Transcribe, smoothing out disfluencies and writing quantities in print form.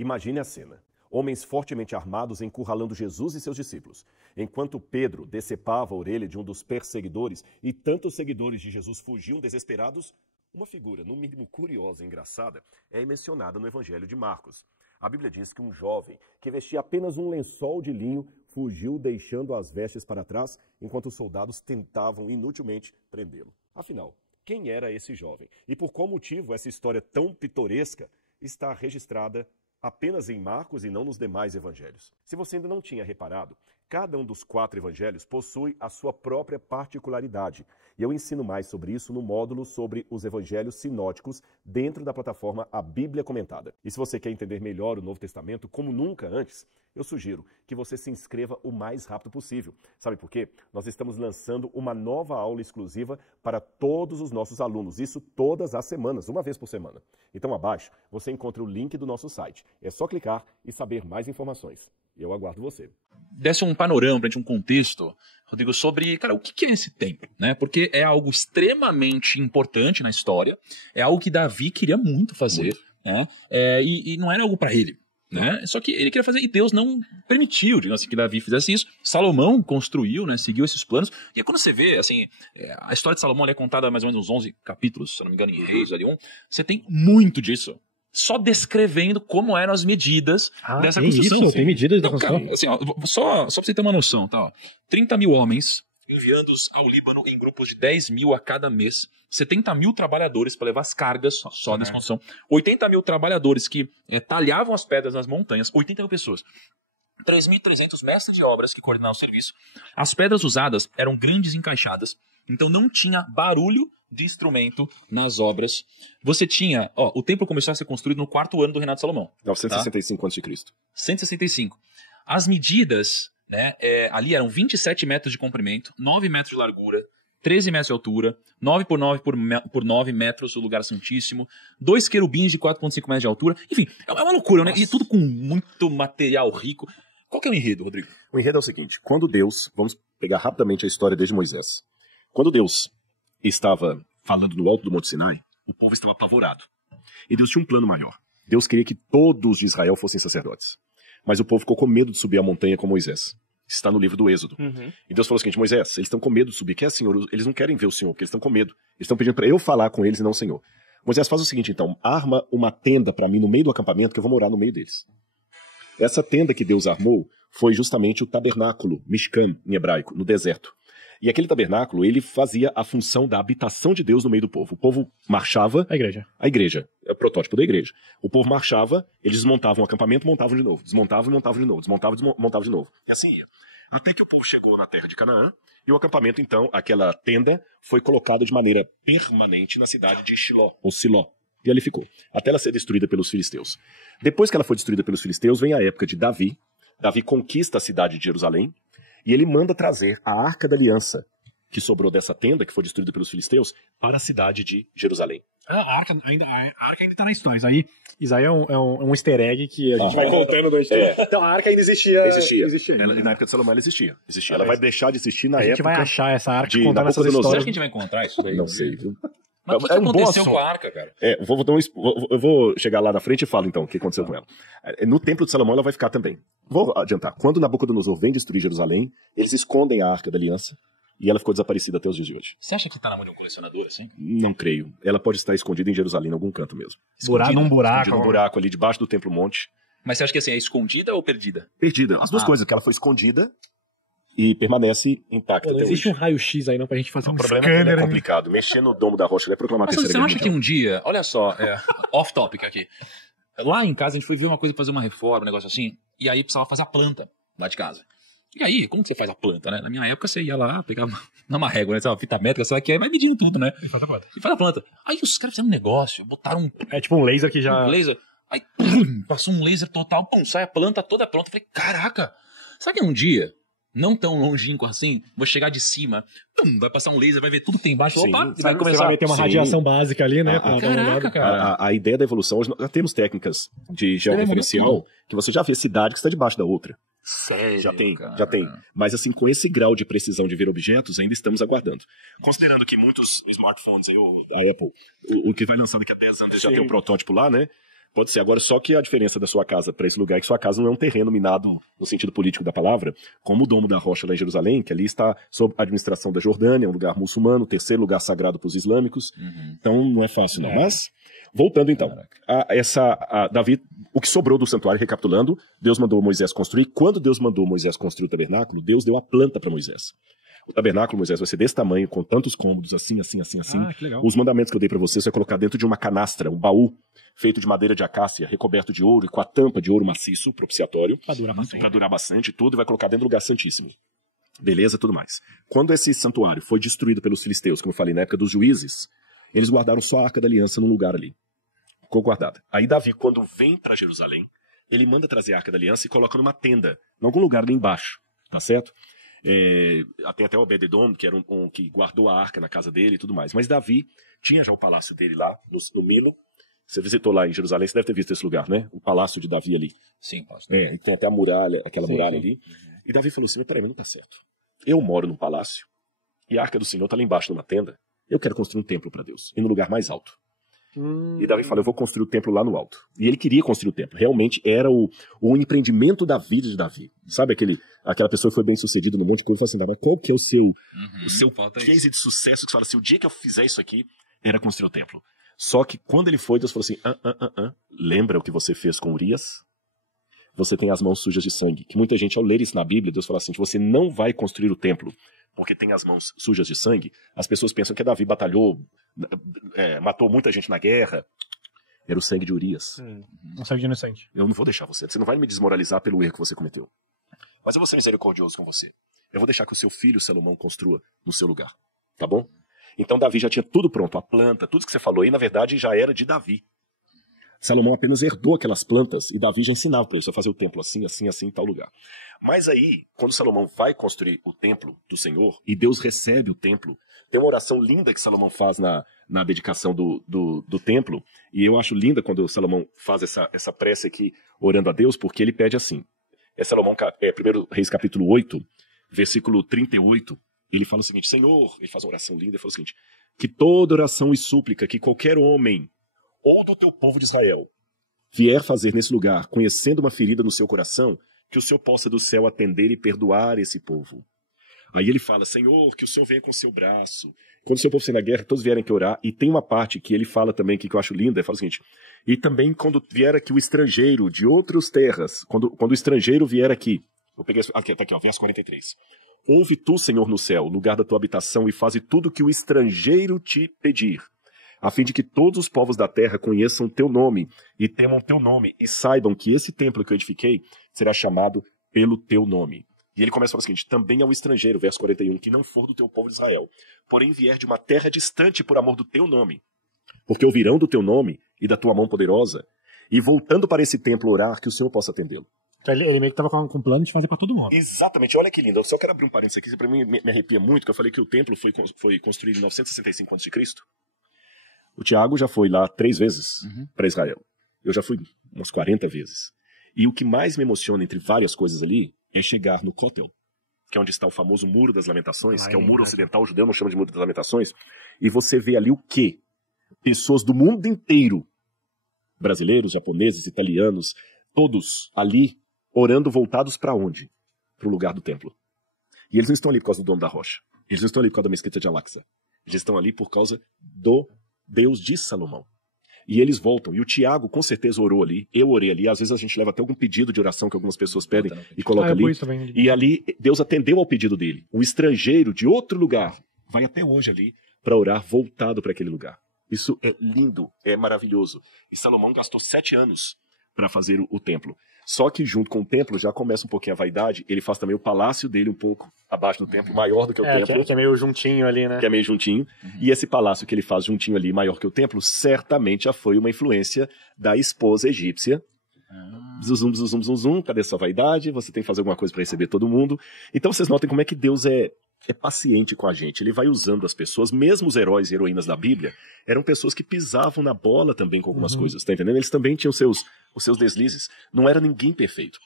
Imagine a cena. Homens fortemente armados encurralando Jesus e seus discípulos. Enquanto Pedro decepava a orelha de um dos perseguidores e tantos seguidores de Jesus fugiam desesperados, uma figura, no mínimo curiosa e engraçada, é mencionada no Evangelho de Marcos. A Bíblia diz que um jovem que vestia apenas um lençol de linho fugiu deixando as vestes para trás, enquanto os soldados tentavam inutilmente prendê-lo. Afinal, quem era esse jovem? E por qual motivo essa história tão pitoresca está registrada apenas em Marcos e não nos demais evangelhos? Se você ainda não tinha reparado, cada um dos 4 evangelhos possui a sua própria particularidade. E eu ensino mais sobre isso no módulo sobre os evangelhos sinóticos dentro da plataforma A Bíblia Comentada. E se você quer entender melhor o Novo Testamento como nunca antes, eu sugiro que você se inscreva o mais rápido possível. Sabe por quê? Nós estamos lançando uma nova aula exclusiva para todos os nossos alunos. Isso todas as semanas, uma vez por semana. Então abaixo você encontra o link do nosso site. É só clicar e saber mais informações. Eu aguardo você. Desse um panorama, pra gente, um contexto, Rodrigo, sobre, cara, o que é esse templo, né? Porque é algo extremamente importante na história, é algo que Davi queria muito fazer, né? E não era algo para ele, né? Só que ele queria fazer e Deus não permitiu, digamos assim, que Davi fizesse isso. Salomão construiu, né? Seguiu esses planos. E aí quando você vê, assim, a história de Salomão é contada mais ou menos uns 11 capítulos, se não me engano, em Reis, ali você tem muito disso. Só descrevendo como eram as medidas dessa construção. Isso? Tem medidas da construção? Cara, assim, ó, só pra você ter uma noção, tá? Ó, 30 mil homens enviando-os ao Líbano em grupos de 10 mil a cada mês, 70 mil trabalhadores para levar as cargas só nessa construção, 80 mil trabalhadores que talhavam as pedras nas montanhas, 80 mil pessoas. 3.300 mestres de obras que coordenavam o serviço. As pedras usadas eram grandes e encaixadas, então não tinha barulho de instrumento nas obras. Você tinha, o templo começou a ser construído no 4º ano do reinado de Salomão. 965 a.C. 165. As medidas, né, ali eram 27 metros de comprimento, 9 metros de largura, 13 metros de altura, 9 por 9 por 9 metros o lugar santíssimo, 2 querubins de 4,5 metros de altura. Enfim, é uma loucura, né? E tudo com muito material rico. Qual que é o enredo, Rodrigo? O enredo é o seguinte, quando Deus, vamos pegar rapidamente a história desde Moisés. Quando Deus estava falando no alto do Monte Sinai, o povo estava apavorado. E Deus tinha um plano maior. Deus queria que todos de Israel fossem sacerdotes. Mas o povo ficou com medo de subir a montanha com Moisés. Está no livro do Êxodo. E Deus falou o seguinte, Moisés, eles estão com medo de subir. Quem é Senhor? Eles não querem ver o Senhor, porque eles estão com medo. Eles estão pedindo para eu falar com eles e não o Senhor. Moisés, faz o seguinte então, arma uma tenda para mim no meio do acampamento, que eu vou morar no meio deles. Essa tenda que Deus armou foi justamente o tabernáculo, Mishkan, em hebraico, no deserto. E aquele tabernáculo, ele fazia a função da habitação de Deus no meio do povo. O povo marchava... A igreja. A igreja. É o protótipo da igreja. O povo marchava, eles desmontavam o acampamento, montavam de novo. Desmontavam e montavam de novo. Desmontavam e montavam de novo. E assim ia. Até que o povo chegou na terra de Canaã, e o acampamento, então, aquela tenda, foi colocada de maneira permanente na cidade de Shiló, ou Siló. E ali ficou. Até ela ser destruída pelos filisteus. Depois que ela foi destruída pelos filisteus, vem a época de Davi. Davi conquista a cidade de Jerusalém, e ele manda trazer a Arca da Aliança, que sobrou dessa tenda, que foi destruída pelos filisteus, para a cidade de Jerusalém. A arca ainda está na história. Isso aí é um easter egg que a gente vai contando da história. Então a arca ainda existia. Na época de Salomão ela existia. Ela vai deixar de existir na época. A gente vai achar essa arca de contando essas Você histórias. acha que a gente vai encontrar isso daí? Não sei, viu? Mas o que aconteceu com a arca, cara? Eu vou chegar lá na frente e falo então o que aconteceu com ela. No templo de Salomão ela vai ficar também. Vou adiantar. Quando Nabucodonosor vem destruir Jerusalém, eles escondem a Arca da Aliança e ela ficou desaparecida até os dias de hoje. Você acha que tá na mão de um colecionador, assim? Não creio. Ela pode estar escondida em Jerusalém, em algum canto mesmo. Num buraco. Escondida num buraco ali debaixo do Templo Monte. Mas você acha que assim, é escondida ou perdida? Perdida. As duas coisas, que ela foi escondida e permanece intacta até hoje. Não existe um raio-x aí não pra gente fazer um problema scanner. É complicado. Mexer no domo da rocha vai proclamar a Mas terceira você não guerra acha que mundial. um dia, olha só, off-topic aqui. Lá em casa a gente foi ver uma coisa, fazer uma reforma, um negócio assim, e aí precisava fazer a planta lá de casa. E aí, como que você faz a planta, né? Na minha época você ia lá, pegava uma régua, né? Uma fita métrica, sei lá que é, vai medindo tudo, né? E faz a planta. E faz a planta. Aí os caras fizeram um negócio, botaram É tipo um laser que já... um laser, aí passou um laser total, pum, sai a planta toda pronta. Eu falei, caraca, sabe que um dia, não tão longínquo assim, vou chegar de cima, pum, vai passar um laser, vai ver tudo que tem embaixo, Sim, opa, sim. vai começar... Você vai ter uma radiação básica ali, né? pra dar uma Caraca, olhada. cara. A ideia da evolução, hoje nós já temos técnicas de georreferencial que você já vê cidade que está debaixo da outra. Sério, Já tem, cara. já tem. Mas assim, com esse grau de precisão de ver objetos, ainda estamos aguardando. Considerando que muitos smartphones, aí, a Apple, o que vai lançar daqui a 10 anos, já tem um protótipo lá, né? Pode ser. Agora, só que a diferença da sua casa para esse lugar é que sua casa não é um terreno minado no sentido político da palavra, como o Domo da Rocha lá em Jerusalém, que ali está sob a administração da Jordânia, um lugar muçulmano, o terceiro lugar sagrado para os islâmicos. Então, não é fácil, não. Mas, voltando então, Davi, o que sobrou do santuário, recapitulando, Deus mandou Moisés construir. Quando Deus mandou Moisés construir o tabernáculo, Deus deu a planta para Moisés. O tabernáculo, Moisés, vai ser desse tamanho, com tantos cômodos, assim. Que legal. Os mandamentos que eu dei para você vai colocar dentro de uma canastra, um baú, feito de madeira de acácia, recoberto de ouro e com a tampa de ouro maciço, propiciatório. Para durar bastante tudo, e vai colocar dentro do lugar santíssimo. Beleza, tudo mais. Quando esse santuário foi destruído pelos filisteus, como eu falei, na época dos juízes, eles guardaram só a Arca da Aliança num lugar ali. Ficou guardada. Aí Davi, quando vem para Jerusalém, ele manda trazer a Arca da Aliança e coloca numa tenda, em algum lugar ali embaixo, tá certo? Tem até o Obed-edom, que era um que guardou a arca na casa dele e tudo mais. Mas Davi tinha já o palácio dele lá, no Milo. Você visitou lá em Jerusalém, você deve ter visto esse lugar, né? O palácio de Davi ali. Sim, palácio. E tem até a muralha, aquela muralha ali. E Davi falou assim, mas peraí, mas não tá certo. Eu moro num palácio e a arca do Senhor tá lá embaixo numa tenda. Eu quero construir um templo para Deus, e no lugar mais alto. E Davi falou, eu vou construir o templo lá no alto. E ele queria construir o templo. Realmente era o empreendimento da vida de Davi. Sabe aquela pessoa que foi bem sucedida no monte de coisa e falou assim, mas qual que é o seu case de sucesso que fala assim, o dia que eu fizer isso aqui, era construir o templo. Só que quando ele foi, Deus falou assim, lembra o que você fez com Urias? Você tem as mãos sujas de sangue. Que muita gente, ao ler isso na Bíblia, Deus fala assim, você não vai construir o templo porque tem as mãos sujas de sangue. As pessoas pensam que Davi batalhou, matou muita gente na guerra. Era o sangue de Urias. Um sangue inocente. Eu não vou deixar você não vai me desmoralizar pelo erro que você cometeu. Mas eu vou ser misericordioso com você. Eu vou deixar que o seu filho Salomão construa no seu lugar. Tá bom? Então Davi já tinha tudo pronto, a planta, tudo que você falou aí, na verdade, já era de Davi. Salomão apenas herdou aquelas plantas e Davi já ensinava para ele a fazer o templo assim, em tal lugar. Mas aí, quando Salomão vai construir o templo do Senhor e Deus recebe o templo, tem uma oração linda que Salomão faz na dedicação do templo, e eu acho linda quando Salomão faz essa prece aqui orando a Deus, porque ele pede assim. 1 Reis capítulo 8, versículo 38, ele fala o seguinte, Senhor, ele faz uma oração linda, ele fala o seguinte, que toda oração e súplica que qualquer homem ou do teu povo de Israel vier fazer nesse lugar, conhecendo uma ferida no seu coração, que o Senhor possa do céu atender e perdoar esse povo. Aí ele fala, Senhor, que o Senhor venha com o seu braço. Quando o seu povo sair na guerra, todos vierem aqui orar. E tem uma parte que ele fala também, que eu acho linda, ele fala o seguinte, e também quando vier aqui o estrangeiro de outras terras, quando o estrangeiro vier aqui, eu peguei aqui, tá aqui, verso 43. Ouve tu, Senhor, no céu, lugar da tua habitação, e faze tudo que o estrangeiro te pedir, a fim de que todos os povos da terra conheçam teu nome e temam teu nome e saibam que esse templo que eu edifiquei será chamado pelo teu nome. E ele começa a falar o seguinte, também ao estrangeiro, verso 41, que não for do teu povo de Israel, porém vier de uma terra distante por amor do teu nome, porque ouvirão do teu nome e da tua mão poderosa, e voltando para esse templo orar, que o Senhor possa atendê-lo. Então ele meio que estava com um plano de fazer para todo mundo. Exatamente, olha que lindo. Eu só quero abrir um parênteses aqui, para mim me arrepia muito, que eu falei que o templo foi construído em 965 a.C. O Tiago já foi lá 3 vezes para Israel. Eu já fui umas 40 vezes. E o que mais me emociona entre várias coisas ali é chegar no Kotel, que é onde está o famoso Muro das Lamentações, que é o muro ocidental, o judeu não chama de Muro das Lamentações, e você vê ali o quê? Pessoas do mundo inteiro, brasileiros, japoneses, italianos, todos ali orando voltados para onde? Para o lugar do templo. E eles não estão ali por causa do Domo da Rocha. Eles não estão ali por causa da mesquita de Al-Aqsa. Eles estão ali por causa do Deus de Salomão. E eles voltam. E o Tiago com certeza orou ali. Eu orei ali. Às vezes a gente leva até algum pedido de oração que algumas pessoas pedem e coloca ali. E ali Deus atendeu ao pedido dele. Um estrangeiro de outro lugar vai até hoje ali para orar voltado para aquele lugar. Isso é lindo, é maravilhoso. E Salomão gastou 7 anos para fazer o templo. Só que junto com o templo já começa um pouquinho a vaidade. Ele faz também o palácio dele um pouco abaixo do templo, maior do que o templo. Que é meio juntinho ali, né? Que é meio juntinho. E esse palácio que ele faz juntinho ali, maior que o templo, certamente já foi uma influência da esposa egípcia. Zum, zum, zum, zum, zum. Cadê sua vaidade? Você tem que fazer alguma coisa para receber todo mundo. Então vocês notem como é que Deus é paciente com a gente. Ele vai usando as pessoas, mesmo os heróis e heroínas da Bíblia, eram pessoas que pisavam na bola também com algumas coisas, tá entendendo? Eles também tinham os seus deslizes. Não era ninguém perfeito.